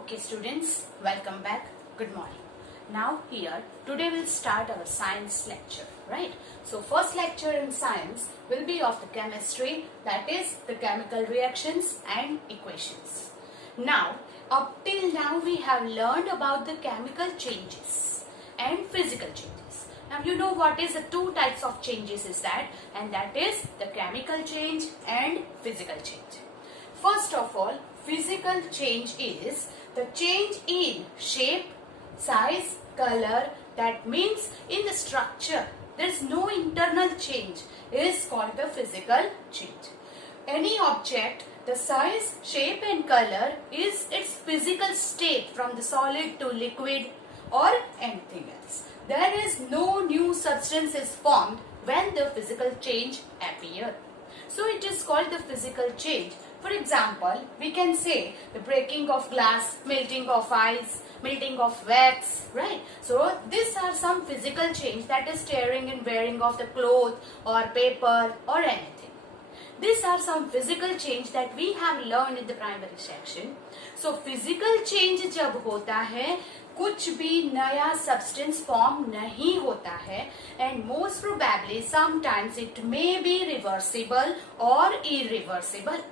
Okay students, welcome back. Good morning. Now here, today we'll start our science lecture, right? So first lecture in science will be of the chemistry, that is the chemical reactions and equations. Now, up till now we have learned about the chemical changes and physical changes. Now you know what is the two types of changes is that, and that is the chemical change and physical change. First of all, physical change is the change in shape, size, color, that means in the structure. There is no internal change. It is called the physical change. Any object, the size, shape and color is its physical state from the solid to liquid or anything else. There is no new substance is formed when the physical change appears. So it is called the physical change. For example, we can say the breaking of glass, melting of ice, melting of wax, right? So these are some physical change, that is tearing and wearing of the cloth or paper or anything. These are some physical change that we have learned in the primary section. So physical change जब होता है, कुछ भी नया substance form नहीं होता है, and most probably sometimes it may be reversible or irreversible.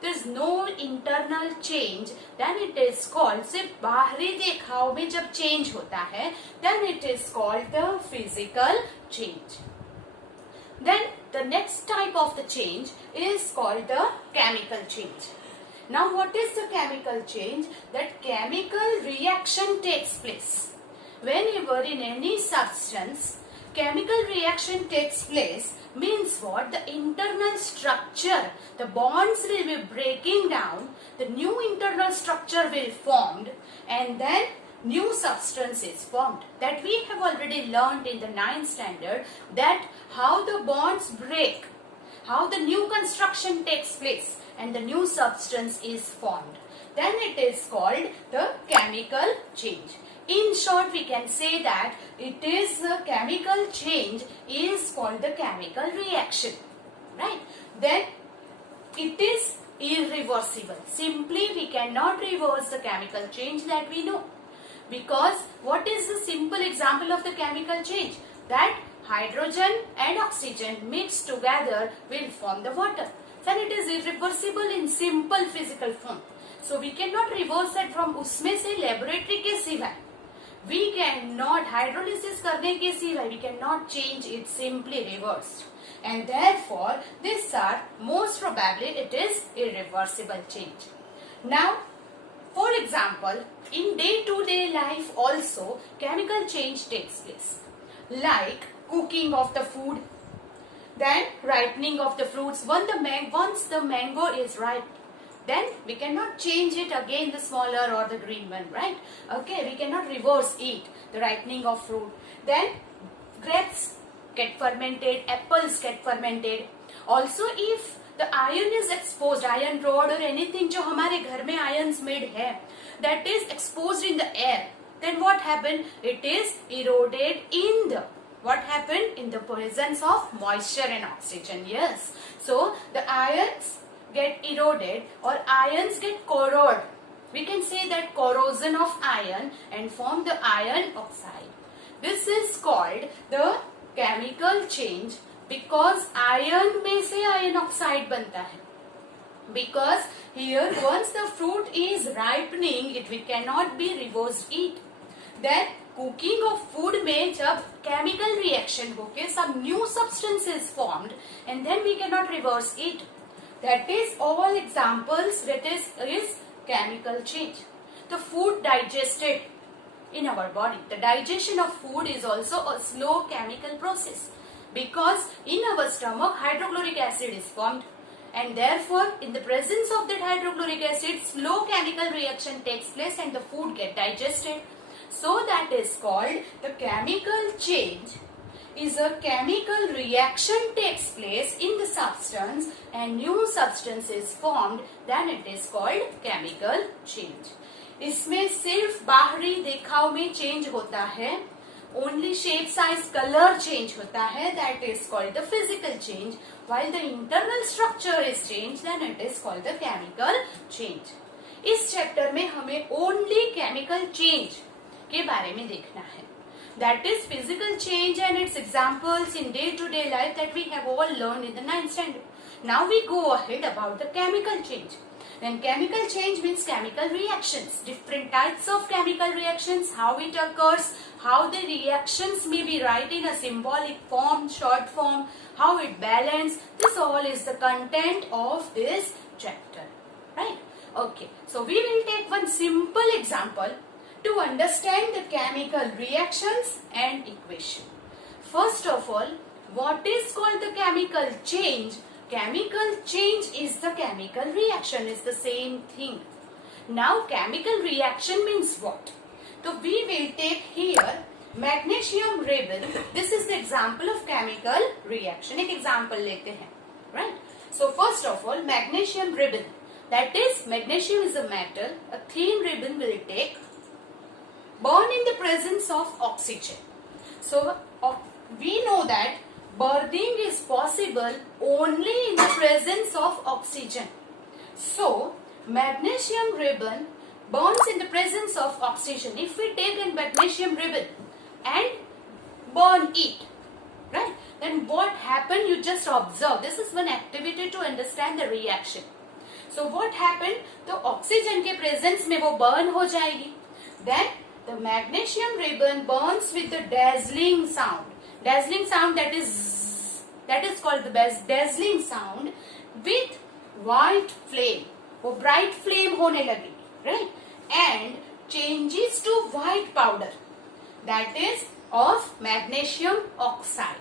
There is no internal change, then it is called, सिर्फ बाहरी देखाव में जब change होता है, then it is called the physical change. Then the next type of the change is called the chemical change. Now what is the chemical change? That chemical reaction takes place. Whenever in any substance, chemical reaction takes place, means what? The internal structure, the bonds will be breaking down, the new internal structure will formed, and then new substance is formed. That we have already learned in the 9th standard, that how the bonds break, how the new construction takes place and the new substance is formed. Then it is called the chemical change. In short, we can say that it is the chemical change is called the chemical reaction, right? Then it is irreversible. Simply we cannot reverse the chemical change that we know. Because what is the simple example of the chemical change? That hydrogen and oxygen mixed together will form the water. Then it is irreversible in simple physical form. So we cannot reverse it from उसमें से laboratory के सिवाय. We cannot hydrolysis करने के सिवाय, we cannot change it, simply reversed. And therefore, these are most probably it is irreversible change. Now, for example, in day-to-day life also, chemical change takes place. Like cooking of the food, then ripening of the fruits. Once the mango is ripe, then we cannot change it again the smaller or the green one, right? Okay, we cannot reverse it, the ripening of fruit. Then grapes get fermented, apples get fermented. Also, if the iron is exposed, iron rod or anything जो हमारे घर में irons made है, that is exposed in the air, then what happened? It is eroded in the, what happened? In the presence of moisture and oxygen, yes. So the ions get eroded or ions get corroded. We can say that corrosion of iron and form the iron oxide. This is called the chemical change because iron में से iron oxide बनता है. Because here once the fruit is ripening, we cannot be reversed it. Then cooking of food में जब chemical reaction होके some new substance is formed and then we cannot reverse it. That is all examples that is chemical change. The food digested in our body. The digestion of food is also a slow chemical process because in our stomach hydrochloric acid is formed and therefore in the presence of that hydrochloric acid slow chemical reaction takes place and the food get digested. So that is called the chemical change. Is a chemical reaction takes place in the substance and new substance is formed, then it is called chemical change. इसमें सिर्फ बाहरी देखाव में change होता है, only shape, size, color change होता है, that is called the physical change, while the internal structure is changed, then it is called the chemical change. इस चैप्टर में हमें ओनली केमिकल चेंज के बारे में देखना है. That is physical change and its examples in day-to-day life that we have all learned in the 9th standard. Now we go ahead about the chemical change. Then chemical change means chemical reactions. Different types of chemical reactions, how it occurs, how the reactions may be written in a symbolic form, short form, how it balances. This all is the content of this chapter. Right? Okay. So we will take one simple example to understand the chemical reactions and equation. First of all, what is called the chemical change? Chemical change is the chemical reaction, is the same thing. Now chemical reaction means what? So we will take here magnesium ribbon. This is the example of chemical reaction. एक example लेते हैं, right? So first of all, magnesium ribbon. That is, magnesium is a metal. A thin ribbon will take, burn in the presence of oxygen. So we know that burning is possible only in the presence of oxygen. So magnesium ribbon burns in the presence of oxygen. If we take a magnesium ribbon and burn it, right, then what happened? You just observe. This is one activity to understand the reaction. So what happened? तो oxygen के presence में वो burn हो जाएगी. Then the magnesium ribbon burns with the dazzling sound. Dazzling sound, that is called the dazzling sound with white flame. वो bright flame होने लगेगी, right? And changes to white powder. That is of magnesium oxide.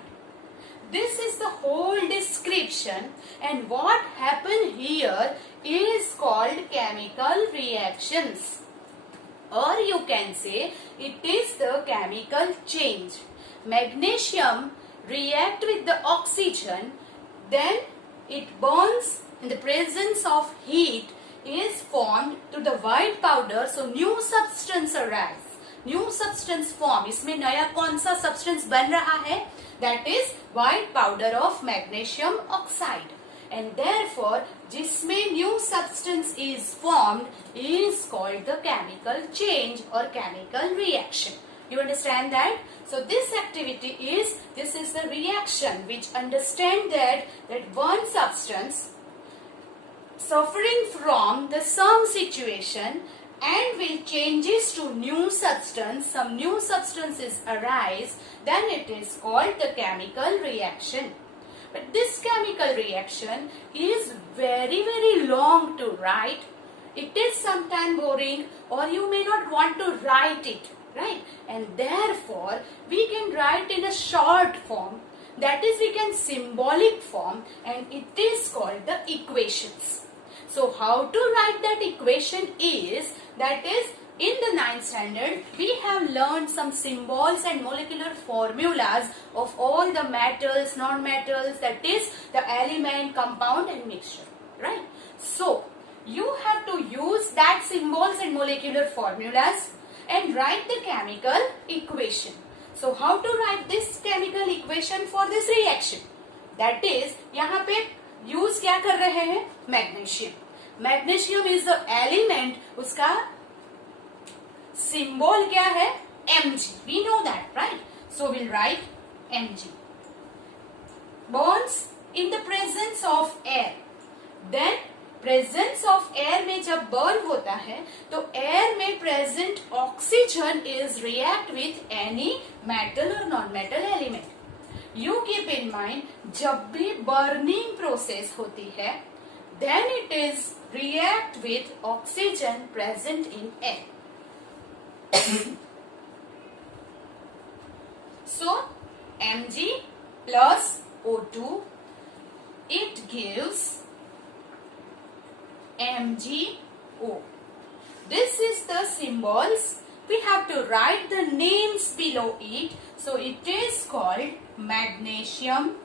This is the whole description, and what happened here is called chemical reactions, or you can say it is the chemical change. Magnesium react with the oxygen, then it burns in the presence of heat, is formed to the white powder, so new substance arise. New substance form. इसमें नया कौन सा substance बन रहा है? That is white powder of magnesium oxide. And therefore जिसमें new substance is formed is called the chemical change और chemical reaction. You understand that? So this activity is, this is the reaction which understand that one substance suffering from the some situation and will changes to new substance, some new substances arise, then it is called the chemical reaction. But this chemical reaction is very long to write. It is sometimes boring, or you may not want to write it, right? And therefore we can write in a short form, that is we can symbolic form, and it is called the equations. So how to write that equation is, that is in the 9th standard we have learned some symbols and molecular formulas of all the metals, non-metals, that is the element, compound and mixture, right? So you have to use that symbols and molecular formulas and write the chemical equation. So how to write this chemical equation for this reaction? That is, यहाँ पे use क्या कर रहे हैं? Magnesium. Magnesium is the element, उसका symbol क्या है? Mg. We know that, right? So we'll write Mg. Bonds in the presence of air. Then presence of air में जब burn होता है तो air में present oxygen is react with any metal or non-metal element. You keep in mind, जब भी burning process होती है, then it is react with oxygen present in air. So Mg plus O2, it gives MgO. This is the symbols. We have to write the names below it. So it is called magnesium.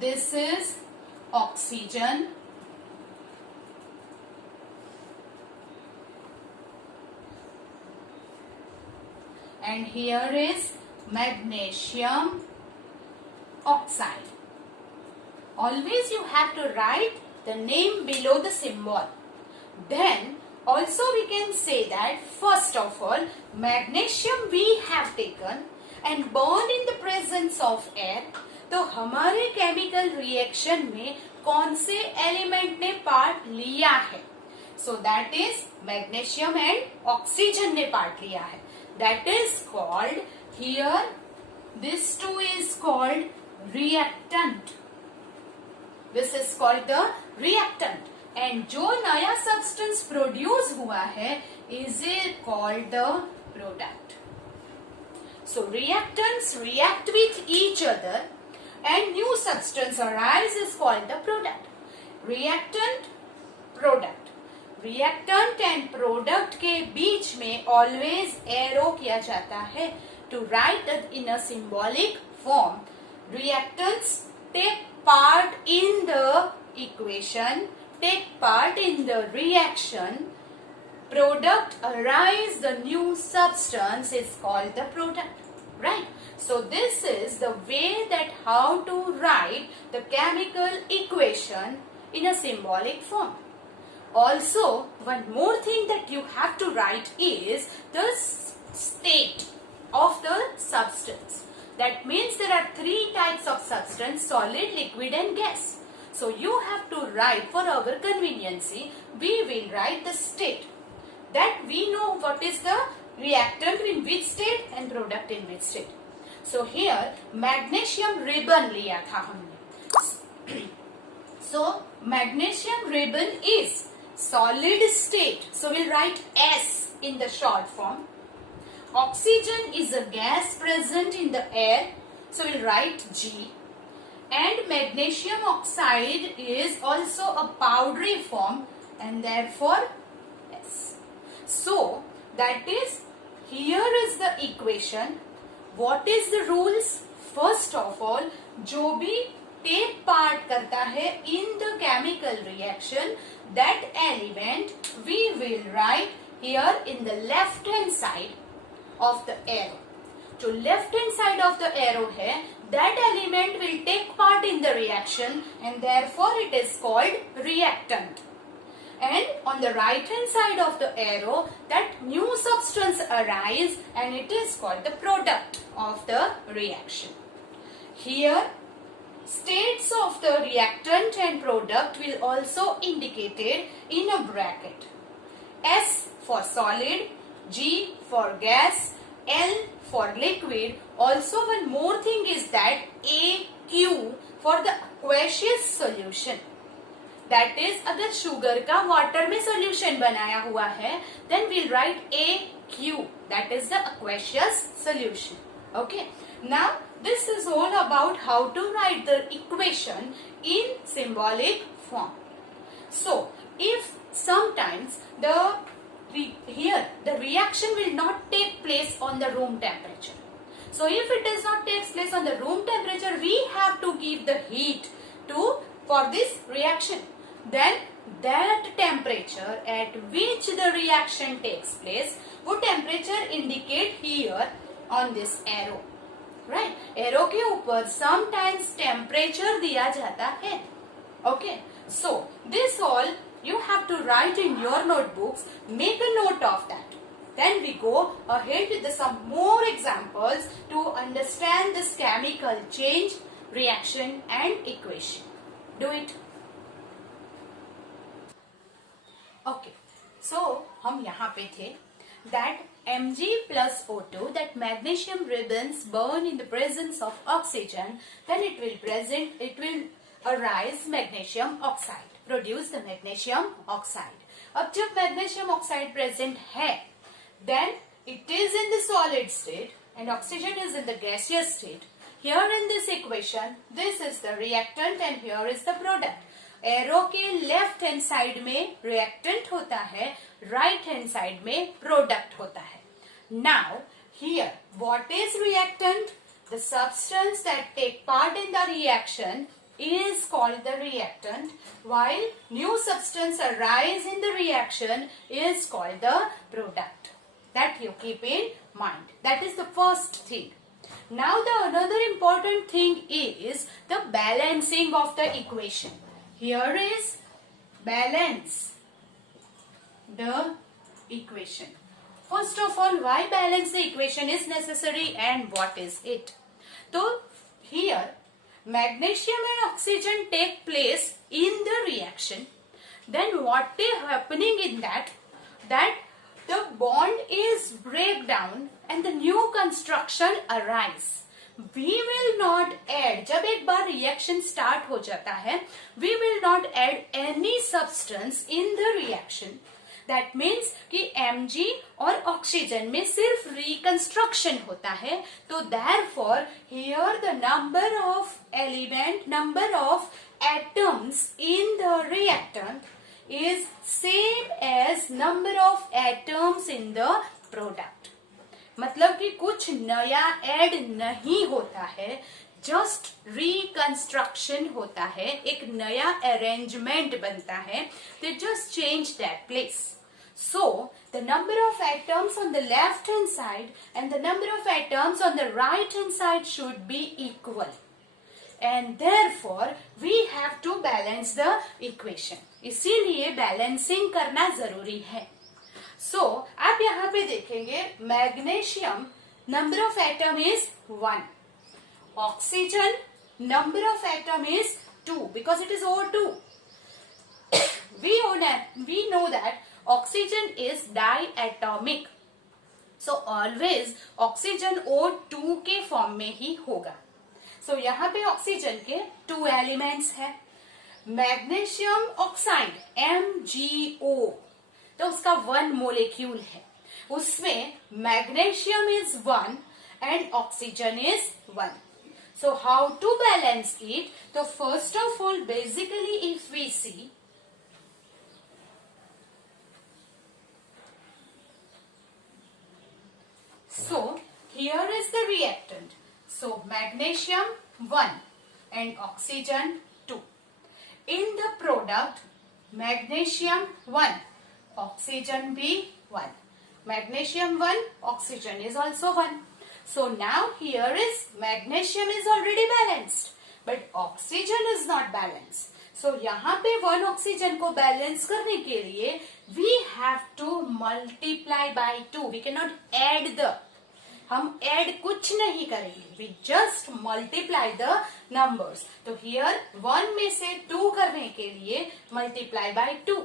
This is oxygen. And here is magnesium oxide. Always you have to write the name below the symbol. Then also we can say that first of all magnesium we have taken and burned in the presence of air. तो हमारे chemical reaction में कौन से element ने part लिया है? सो that is magnesium and oxygen ने part लिया है. That is called here this two is called reactant. This is called the reactant. And जो नया सब्सटेंस प्रोड्यूस हुआ है is it called the product. So reactants react with each other and new substance arise is called the product. Reactant, product. Reactant and product के बीच में always arrow किया जाता है to write it in a symbolic form. Reactants take part in the equation, take part in the reaction. Product arise, the new substance is called the product. Right? So this is the way that how to write the chemical equation in a symbolic form. Also, one more thing that you have to write is the state of the substance. That means there are three types of substance: solid, liquid and gas. So you have to write, for our conveniency, we will write the state. That we know what is the reactant in which state and product in which state. So here magnesium ribbon लिया था हमने. So magnesium ribbon is solid state. So we'll write S in the short form. Oxygen is a gas present in the air. So we'll write G. And magnesium oxide is also a powdery form and therefore S. So that is, here is the equation. What is the rules? First of all, जो भी take part करता है in the chemical reaction, that element we will write here in the left hand side of the arrow. जो left hand side of the arrow है, that element will take part in the reaction and therefore it is called reactant. And on the right hand side of the arrow, that new substance arise and it is called the product of the reaction. Here states of the reactant and product will also indicated in a bracket. S for solid, G for gas, L for liquid. Also one more thing is that AQ for the aqueous solution. That is, अगर sugar का water में solution बनाया हुआ है, then we'll write AQ. That is the aqueous solution. Okay. Now this is all about how to write the equation in symbolic form. So if sometimes here the reaction will not take place on the room temperature. So if it does not take place on the room temperature, we have to give the heat for this reaction. Then that temperature at which the reaction takes place, वो temperature indicate here on this arrow. Right? Arrow के ऊपर sometimes temperature दिया जाता है. Okay. So this all you have to write in your notebooks. Make a note of that. Then we go ahead with some more examples to understand this chemical change, reaction and equation. Do it. Okay, so हम यहाँ पे थे that Mg plus O2, that magnesium ribbons burn in the presence of oxygen, then it will arise magnesium oxide, produce the magnesium oxide. अब जब magnesium oxide present है, then it is in the solid state and oxygen is in the gaseous state. Here in this equation, this is the reactant and here is the product. Arrow के left hand side में reactant होता है, right hand side में product होता है. Now here what is reactant? The substance that take part in the reaction is called the reactant, while new substance arise in the reaction is called the product. That you keep in mind. That is the first thing. Now the another important thing is the balancing of the equation. Here is balance. the equation. First of all, why balance the equation is necessary and what is it? So here magnesium and oxygen take place in the reaction. Then what is happening in that the bond is break down and the new construction arise. We will not add, जब एक बार reaction start हो जाता है, we will not add any substance in the reaction. That means कि Mg और oxygen में सिर्फ reconstruction होता है. तो therefore here the number of atoms in the reactant is same as number of atoms in the product. मतलब कि कुछ नया ऐड नहीं होता है, जस्ट रिकंस्ट्रक्शन होता है, एक नया अरेंजमेंट बनता है. they just change that place. So the number of atoms on the left hand side and the number of atoms on the right hand side should be equal, and therefore we have to balance the equation. इसीलिए balancing करना जरूरी है. So आप यहाँ पे देखेंगे magnesium number of atom is 1, oxygen number of atom is 2 because it is O2. we know that oxygen is diatomic, so always oxygen O2 के form में ही होगा. So यहाँ पे ऑक्सीजन के 2 एलिमेंट्स है. मैग्नीशियम ऑक्साइड MgO, तो उसका 1 molecule है. उसमें magnesium is 1 and oxygen is 1. So how to balance it? So first of all, basically if we see, so here is the reactant. So magnesium 1 and oxygen 2. In the product, magnesium 1, oxygen be 1. Magnesium 1, oxygen is also 1. So now here is magnesium is already balanced, but oxygen is not balanced. So यहाँ पे 1 oxygen को balance करने के लिए we have to multiply by 2. We cannot add the, हम add कुछ नहीं करेंगे, we just multiply the numbers. तो here 1 में से 2 करने के लिए multiply by 2.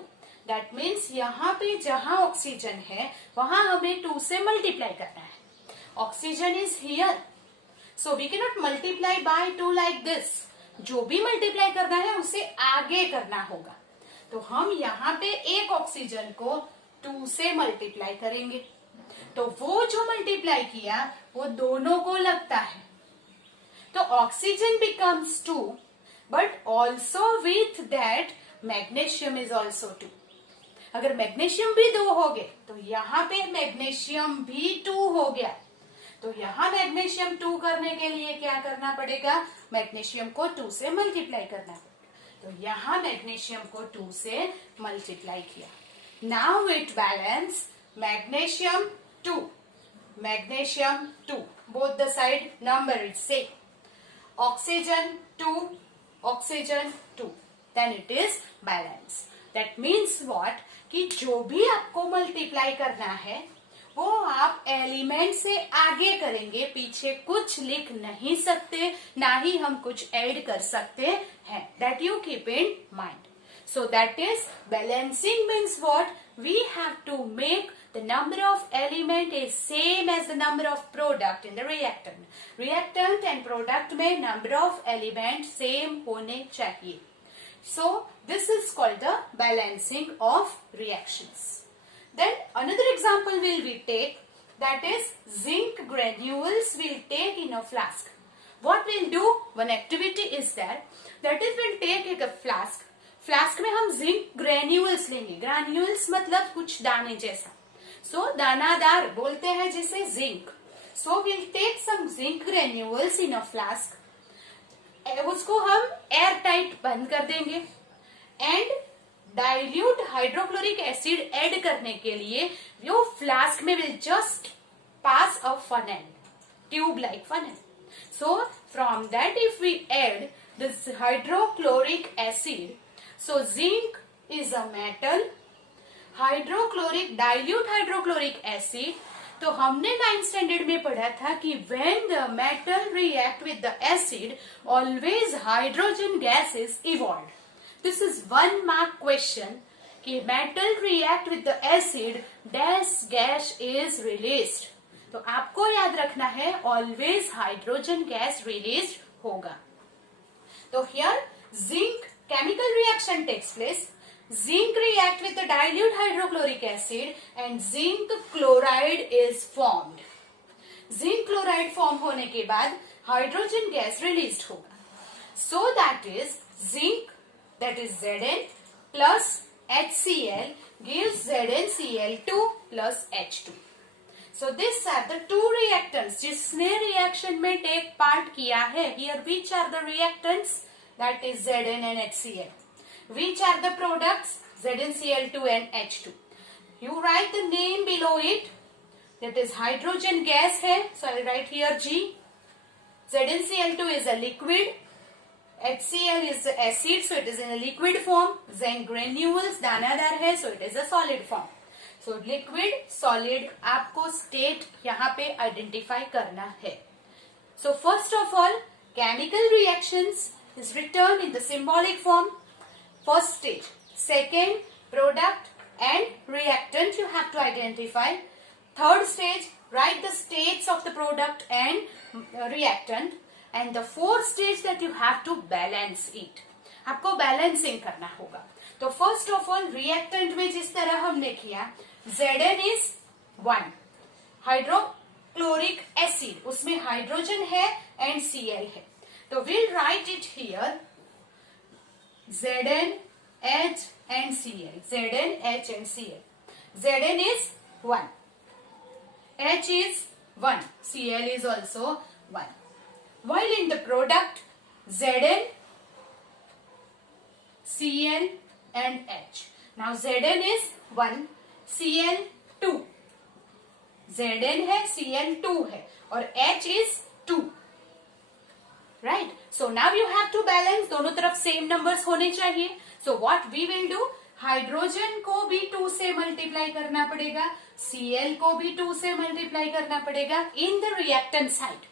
That means यहाँ पे जहाँ ऑक्सीजन है वहां हमें 2 से multiply करना है. Oxygen is here, so we cannot multiply by 2 like this. जो भी मल्टीप्लाई करना है उसे आगे करना होगा. तो हम यहाँ पे एक ऑक्सीजन को 2 से मल्टीप्लाई करेंगे, तो वो जो मल्टीप्लाई किया वो दोनों को लगता है. तो oxygen becomes 2, but also with that magnesium is also 2. अगर मैग्नीशियम भी 2 हो गए तो यहाँ पे मैग्नीशियम भी 2 हो गया. तो यहाँ मैग्नीशियम 2 करने के लिए क्या करना पड़ेगा? मैग्नीशियम को 2 से मल्टीप्लाई करना पड़ेगा. तो यहाँ मैग्नीशियम को 2 से मल्टीप्लाई किया. Now it balance magnesium 2, magnesium 2, both the side number is same. Oxygen 2, oxygen 2, then it is balance. That means what? कि जो भी आपको मल्टीप्लाई करना है वो आप एलिमेंट से आगे करेंगे, पीछे कुछ लिख नहीं सकते, ना ही हम कुछ ऐड कर सकते हैं. That you keep in mind. So that is balancing means what? We have to make the number of element is same as the number of product in the reactant. Reactant and product में number of element same होने चाहिए. So this is called the balancing of reactions. Then another example will we take, that is zinc granules we'll take in a flask. What we'll do, one activity is that is we'll take a flask. Flask में हम zinc granules लेंगे. Granules मतलब कुछ दाने जैसा. So दानादार बोलते हैं जिसे zinc. So we'll take some zinc granules in a flask. उसको हम एयर टाइट बंद कर देंगे and dilute hydrochloric acid add करने के लिए वो फ्लास्क में will just pass a funnel, tube like funnel. So from that if we add this hydrochloric acid, so zinc is a metal, hydrochloric dilute hydrochloric acid, तो हमने 9th standard में पढ़ा था कि when the metal react with the acid always hydrogen gas is evolve. This is 1 mark question कि metal react with the acid dash gas is released. तो आपको याद रखना है ऑलवेज हाइड्रोजन गैस रिलीज होगा. तो here zinc chemical reaction takes place. Zinc react with the dilute hydrochloric acid and zinc chloride is formed. Zinc chloride form होने के बाद हाइड्रोजन गैस रिलीज होगा. So that is zinc, that is Zn plus HCl gives ZnCl2 plus H2. So these are the two reactants जिसने reaction में take part किया है. Here which are the reactants? That is Zn and HCl. Which are the products? ZnCl2 and H2. You write the name below it. That is hydrogen gas है. So I will write here G. ZnCl2 is a liquid. HCl is the acid, so it is in a liquid form. Then granules दानादार है, so it is a solid form. So liquid, solid आपको state यहाँ पे identify करना है. So first of all, chemical reactions is written in the symbolic form. First stage. Second, product and reactant you have to identify. Third stage, write the states of the product and reactant. And the fourth stage that you have to balance it. आपको balancing करना होगा. तो first of all, reactant में जिस तरह हमने किया, Zn is 1. Hydrochloric acid, उसमें हाइड्रोजन है and Cl है. तो we'll write it here. Zn, H and Cl. Zn, H and Cl. Zn is 1. H is 1. Cl is also 1. While in the product, Zn, Cl and H. Now Zn is 1, Cl 2. Zn है, Cl 2 है और H is 2. Right? So now you have to balance. दोनों तरफ same numbers होने चाहिए. So what we will do? Hydrogen को भी 2 से मल्टीप्लाई करना पड़ेगा, Cl को भी 2 से मल्टीप्लाई करना पड़ेगा in the reactant side.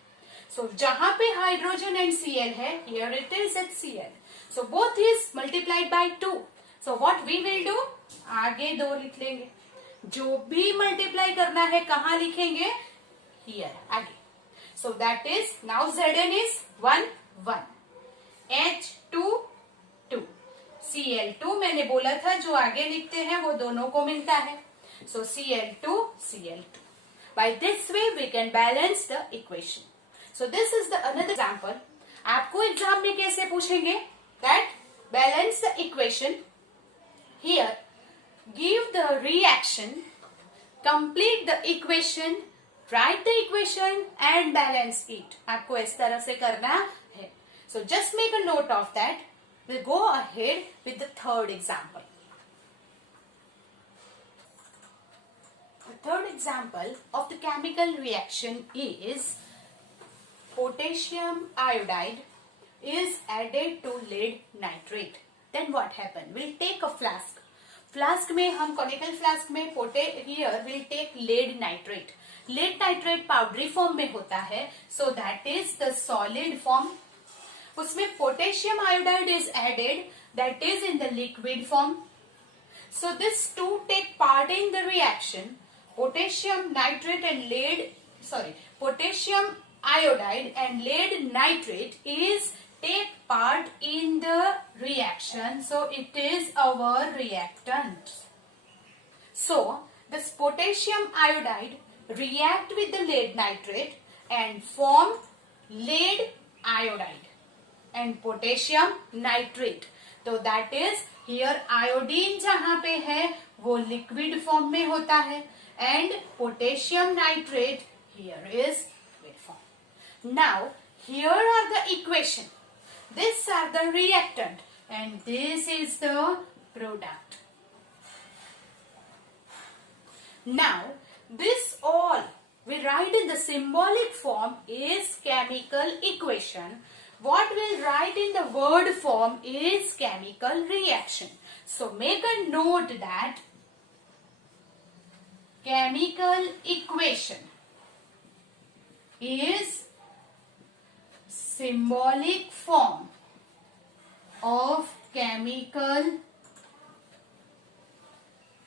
So जहां पे हाइड्रोजन and Cl है, here it is HCl. So both is multiplied by 2. So what we will do? आगे 2 लिख लेंगे. जो भी मल्टीप्लाई करना है कहाँ लिखेंगे? Here आगे. So that is now Zn is 1, 1. H2, 2. Cl2 मैंने बोला था जो आगे लिखते हैं वो दोनों को मिलता है. So Cl2, Cl2. By this way we can balance the equation. So this is the another example. आपको एग्जाम में कैसे पूछेंगे? That balance the equation. Here give the reaction, complete the equation, write the equation and balance it. आपको इस तरह से करना है. So just make a note of that. We'll go ahead with the third example. The third example of the chemical reaction is potassium iodide is added to lead nitrate. Then what happened? We'll take a flask. Flask में हम conical flask में here we'll take lead nitrate. Lead nitrate powdery form में होता है, so that is the solid form. उसमें potassium iodide is added, that is in the liquid form. So these two take part in the reaction. Potassium iodide and lead nitrate is take part in the reaction, so it is our reactant. So this potassium iodide react with the lead nitrate and form lead iodide and potassium nitrate. तो that is here iodine जहाँ पे है वो liquid form में होता है and potassium nitrate here is liquid form. Now here are the equation. These are the reactant and this is the product. Now this all we write in the symbolic form is chemical equation. What we'll write in the word form is chemical reaction. So make a note that chemical equation is symbolic form of chemical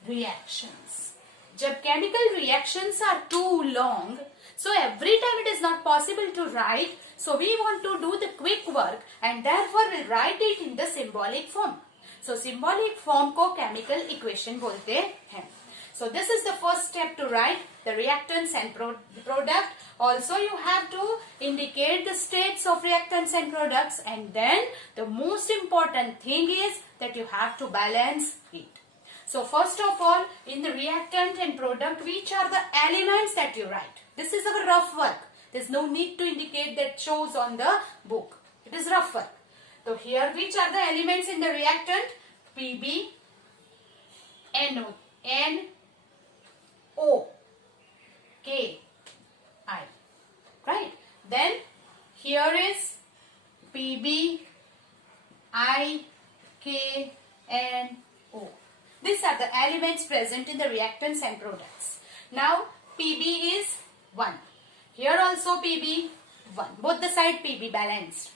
reactions. जब chemical reactions are too long, so every time it is not possible to write, so we want to do the quick work and therefore we write it in the symbolic form. So symbolic form को chemical equation बोलते हैं. So this is the first step to write the reactants and product. Also you have to indicate the states of reactants and products, and then the most important thing is that you have to balance it. So first of all, in the reactant and product, which are the elements that you write? This is a rough work. There is no need to indicate that shows on the book. It is rough work. So here, which are the elements in the reactant? Pb, NO, NO, K, I. Right? Then here is Pb, I, K, N, O. These are the elements present in the reactants and products. Now Pb is 1. Here also Pb 1. Both the side Pb balanced.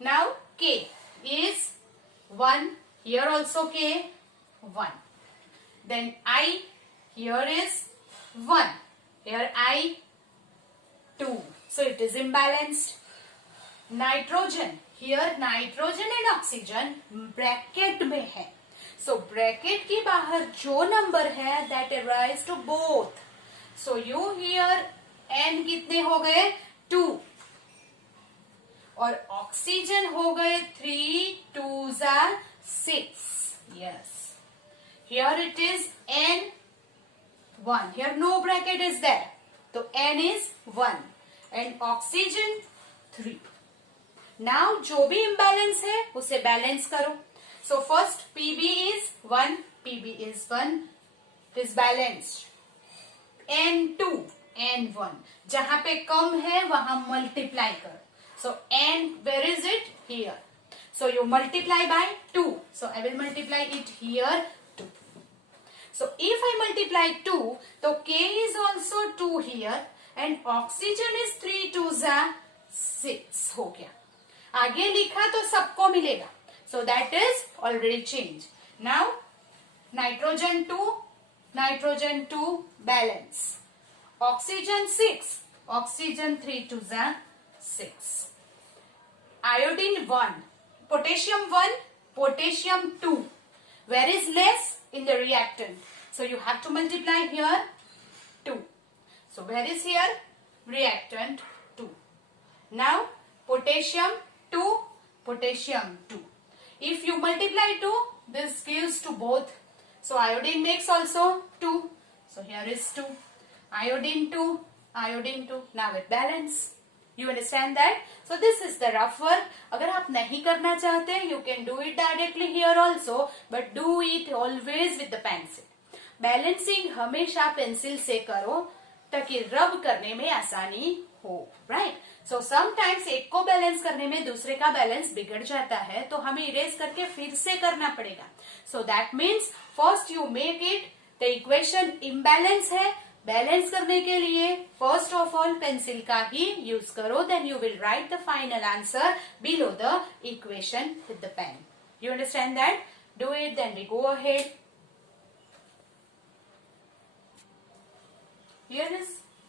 Now K is 1. Here also K 1. Then I, here is 1. Here I 2. So it is imbalanced. Nitrogen. Here nitrogen and oxygen bracket में है. So bracket के बाहर जो number है that applies to both. So you here N कितने हो गए 2 और ऑक्सीजन हो गए 3 2s are 6. Yes. Here it is N1. Here no bracket is there. So N is 1 and oxygen 3. Now जो भी imbalance है उसे balance करो. So first Pb is 1, Pb is 1, it is balanced. N2, N1, जहाँ पे कम है वहाँ multiply करो. So N, where is it? Here. So you multiply by 2. So I will multiply it here 2. So if I multiply 2, तो K is also 2 here and oxygen is 3 2s are 6 हो गया. आगे लिखा तो सबको मिलेगा. So that is already changed. Now nitrogen 2 balance. Oxygen 6, oxygen 3 2s are 6. Iodine 1, potassium 1, potassium 2. Where is less? In the reactant. So you have to multiply here 2. So where is here? Reactant 2. Now potassium 2, potassium 2. If you multiply 2, this gives to both. So iodine makes also 2. So here is 2. Iodine 2, iodine 2. Now it balance. You understand that? So this is the rough work. अगर आप नहीं करना चाहते, you can do it directly here also, but do it always with the pencil. Balancing हमेशा pencil से करो ताकि रब करने में आसानी हो, right? So sometimes एक को बैलेंस करने में दूसरे का बैलेंस बिगड़ जाता है, तो हमें इरेज करके फिर से करना पड़ेगा. So that means first you make it, the equation imbalance है, बैलेंस करने के लिए फर्स्ट ऑफ ऑल पेंसिल का ही यूज करो, then you will write the final answer below the equation with the pen. You understand that? Do it, then we go ahead. Here is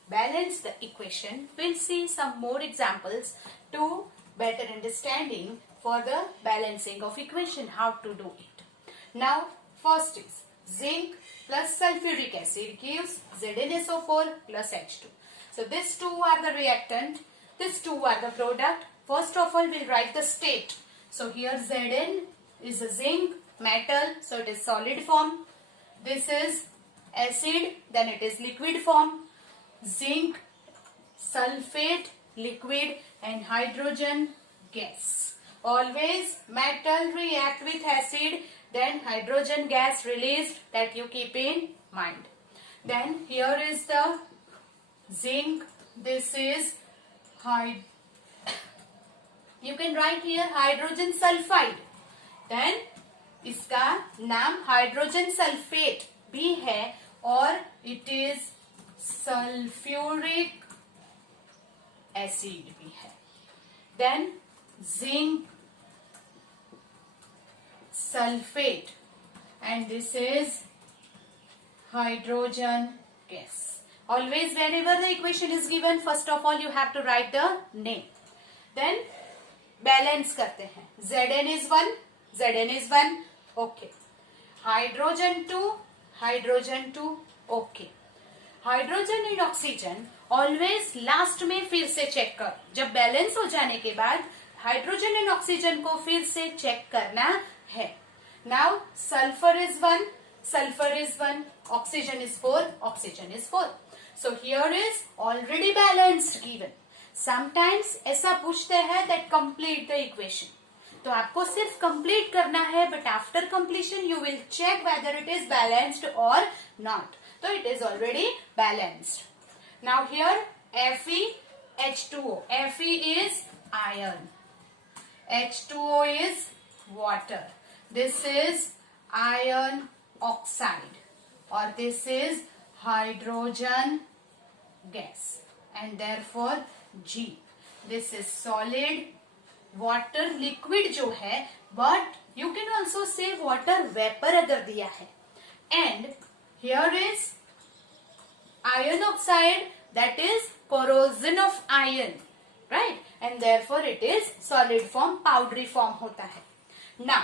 balance the equation. We'll see some more examples to better understanding for the balancing of equation, how to do it. Now first is zinc plus sulfuric acid gives ZnSO4 plus H2. So these two are the reactant, these two are the product. First of all we'll write the state. So here Zn is a zinc metal, so it is solid form. This is acid, then it is liquid form. Zinc sulfate liquid and hydrogen gas. Always metal react with acid, then hydrogen gas released, that you keep in mind. Then here is the zinc, this is you can write here hydrogen sulfide. Then इसका नाम hydrogen sulphate भी है, और it is sulphuric acid भी है. Then zinc sulphate and this is hydrogen gas. Always whenever the equation is given, first of all you have to write the name. Then balance करते हैं. Zn is 1, Zn is 1, okay. Hydrogen 2, hydrogen 2, okay. Hydrogen and oxygen always last में फिर से check कर. जब balance हो जाने के बाद हाइड्रोजन एंड ऑक्सीजन को फिर से चेक करना है. Now sulphur is 1, sulfur is 1, oxygen is 4, oxygen is 4. So here is already balanced given. Sometimes ऐसा पूछते हैं that complete the equation. तो आपको सिर्फ complete करना है, but after completion you will check whether it is balanced or not. So it is already balanced. Now here Fe, H2O. Fe is iron. H2O is water. This is iron oxide, or this is hydrogen gas, and therefore G. This is solid. Water liquid जो है, but you can also say water vapor अगर दिया है. And here is iron oxide, that is corrosion of iron, right? And therefore it is solid form, powdery form होता है. Now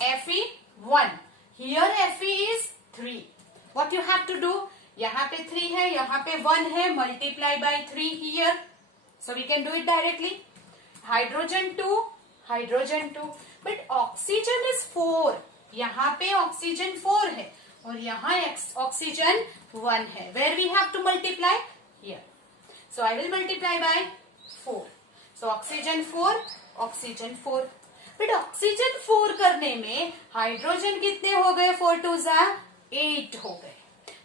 Fe1. Here Fe is 3. What you have to do? यहाँ पे 3 है, यहाँ पे 1 है, multiply by 3 here. So we can do it directly. Hydrogen 2, hydrogen 2. But oxygen is 4. यहाँ पे oxygen 4 है और यहाँ oxygen 1 है. Where we have to multiply? Here. So I will multiply by 4. So oxygen 4, oxygen 4. But oxygen 4 करने में hydrogen कितने हो गए? 4 2 8 हो गए.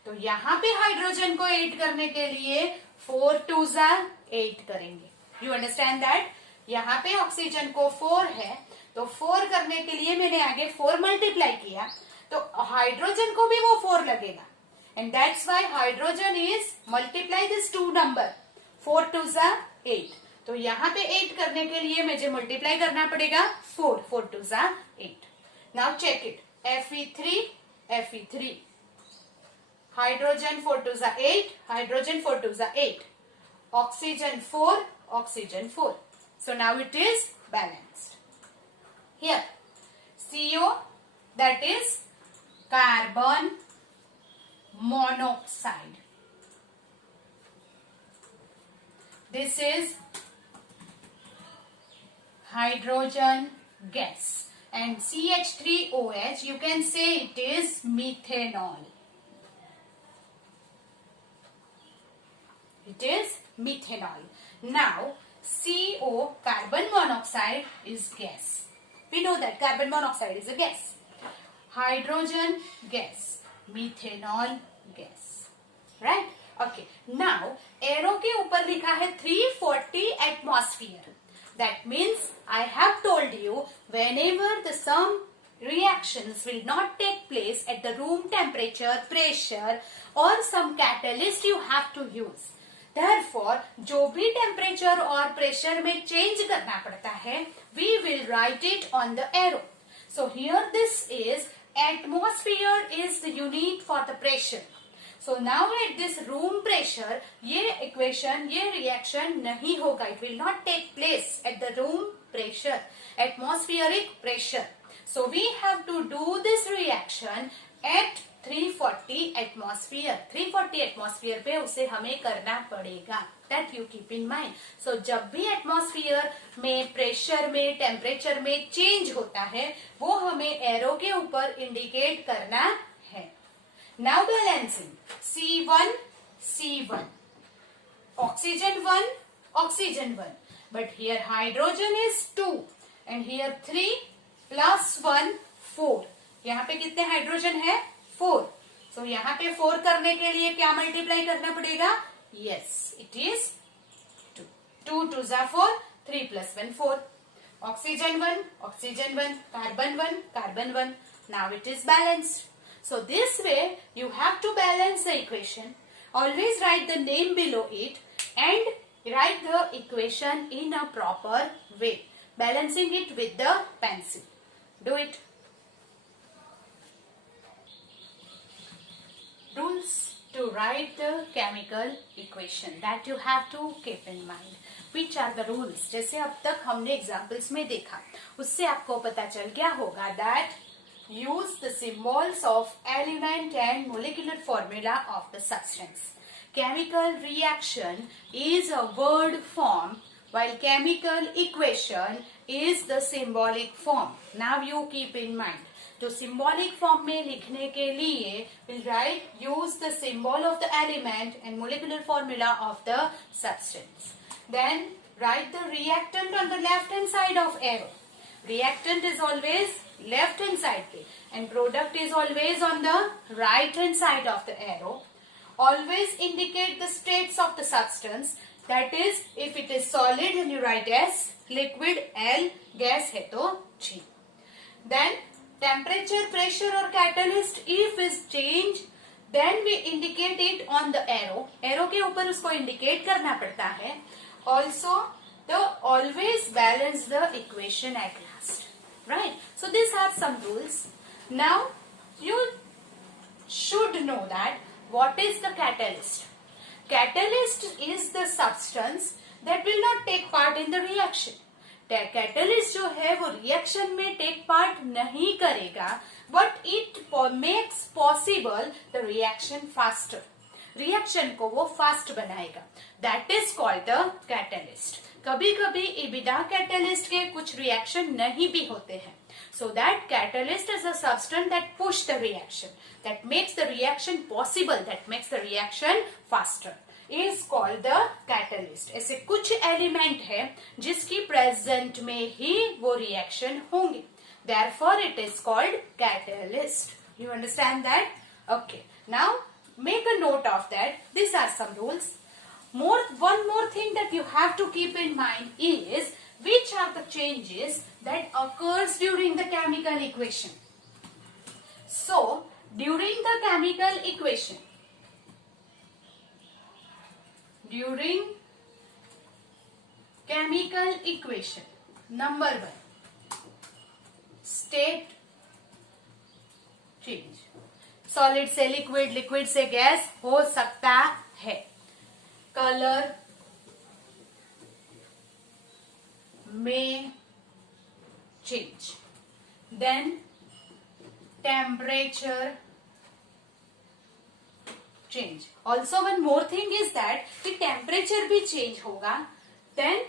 तो यहाँ पे हाइड्रोजन को 8 करने के लिए 4 2 8 करेंगे. You understand that? यहाँ पे ऑक्सीजन को 4 है, तो 4 करने के लिए मैंने आगे 4 मल्टीप्लाई किया, तो हाइड्रोजन को भी वो 4 लगेगा. And that's why hydrogen is multiply this 2 number. 4 2 8. तो यहाँ पे 8 करने के लिए मुझे मल्टीप्लाई करना पड़ेगा 4. 4 2 8. Now check it. Fe3, Fe3. Hydrogen 4 2 8, hydrogen 4 2 8. Oxygen 4, oxygen 4. So now it is balanced. Here CO, that is carbon monoxide. This is hydrogen gas, and CH3OH, you can say it is methanol. It is methanol. Now CO, carbon monoxide, is gas. We know that carbon monoxide is a gas. Hydrogen gas, methanol gas, right? Okay. Now arrow के ऊपर लिखा है 340 atmosphere. That means I have told you whenever some reactions will not take place at the room temperature, pressure, or some catalyst you have to use. Therefore, जो भी temperature और pressure में change करना पड़ता है, we will write it on the arrow. So here this is atmosphere is the unit for the pressure. So now at this room pressure, ये equation, ये reaction नहीं होगा. It will not take place at the room pressure, atmospheric pressure. So we have to do this reaction at 340 atmosphere. 340 atmosphere पे उसे हमें करना पड़ेगा. That you keep in mind. So जब भी atmosphere में pressure में temperature में change होता है, वो हमें arrow के ऊपर indicate करना है. Now balancing. C1, C1. Oxygen 1, oxygen 1. But here hydrogen is 2. And here 3 plus 1, 4. यहाँ पे कितने हाइड्रोजन है? 4. So यहाँ पे 4 करने के लिए क्या मल्टीप्लाई करना पड़ेगा? Yes, it is 2. 2 2 4, 3 plus 1, 4. Oxygen 1, oxygen 1, carbon 1, carbon 1. Now it is balanced. So this way you have to balance the equation. Always write the name below it and write the equation in a proper way, balancing it with the pencil. Do it. Rules to write the chemical equation that you have to keep in mind. Which are the rules? जैसे अब तक हमने examples में देखा, उससे आपको पता चल गया होगा that use the symbols of element and molecular formula of the substance. Chemical reaction is a word form while chemical equation is the symbolic form. Now you keep in mind. तो symbolic form में लिखने के लिए we'll write use the symbol of the element and molecular formula of the substance. Then write the reactant on the left hand side of arrow. Reactant is always left hand side पे and product is always on the right hand side of the arrow. Always indicate the states of the substance. That is, if it is solid then you write S, liquid L, gas है तो G. Then temperature, pressure or catalyst if is change, then we indicate it on the arrow. Arrow के ऊपर उसको indicate करना पड़ता है. Also, always balance the equation at last. Right? So these are some rules. Now you should know that what is the catalyst. Catalyst is the substance that will not take part in the reaction. Catalyst जो है वो reaction में take part नहीं करेगा, but it makes possible the reaction faster. Reaction को वो fast बनाएगा. That is called the catalyst. कभी कभी बिना कैटलिस्ट के कुछ रिएक्शन नहीं भी होते हैं. So that catalyst is a substance that push the reaction, that makes the reaction possible, that makes the reaction faster, is called the catalyst. ऐसे कुछ एलिमेंट है जिसकी प्रेजेंट में ही वो रिएक्शन होंगे. Therefore, it is called catalyst. You understand that? Okay. Now, make a note of that. These are some rules. One more thing that you have to keep in mind is which are the changes that occurs during the chemical equation. So, during the chemical equation, number 1, state change. Solid से liquid, liquid से gas हो सकता है. Colour में change. Then temperature change. Also one more thing is that the temperature भी change होगा. Then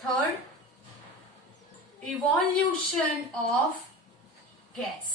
third, evolution of gas.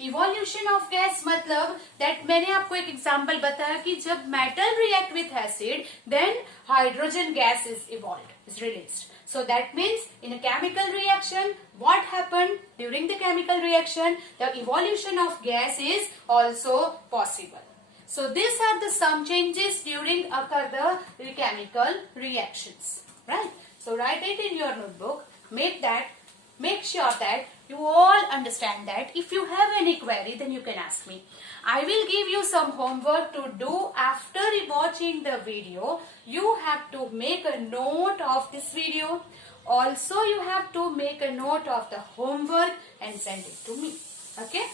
Evolution of gas मतलब that मैंने आपको एक example बताया कि जब metal react with acid, then hydrogen gas is evolved, is released. So that means in a chemical reaction, what happened during the chemical reaction? The evolution of gas is also possible. So these are the some changes during occur the chemical reactions, right? So write it in your notebook. Make sure that you all understand that. If you have any query, then you can ask me. I will give you some homework to do after watching the video. You have to make a note of this video. Also, you have to make a note of the homework and send it to me. Okay?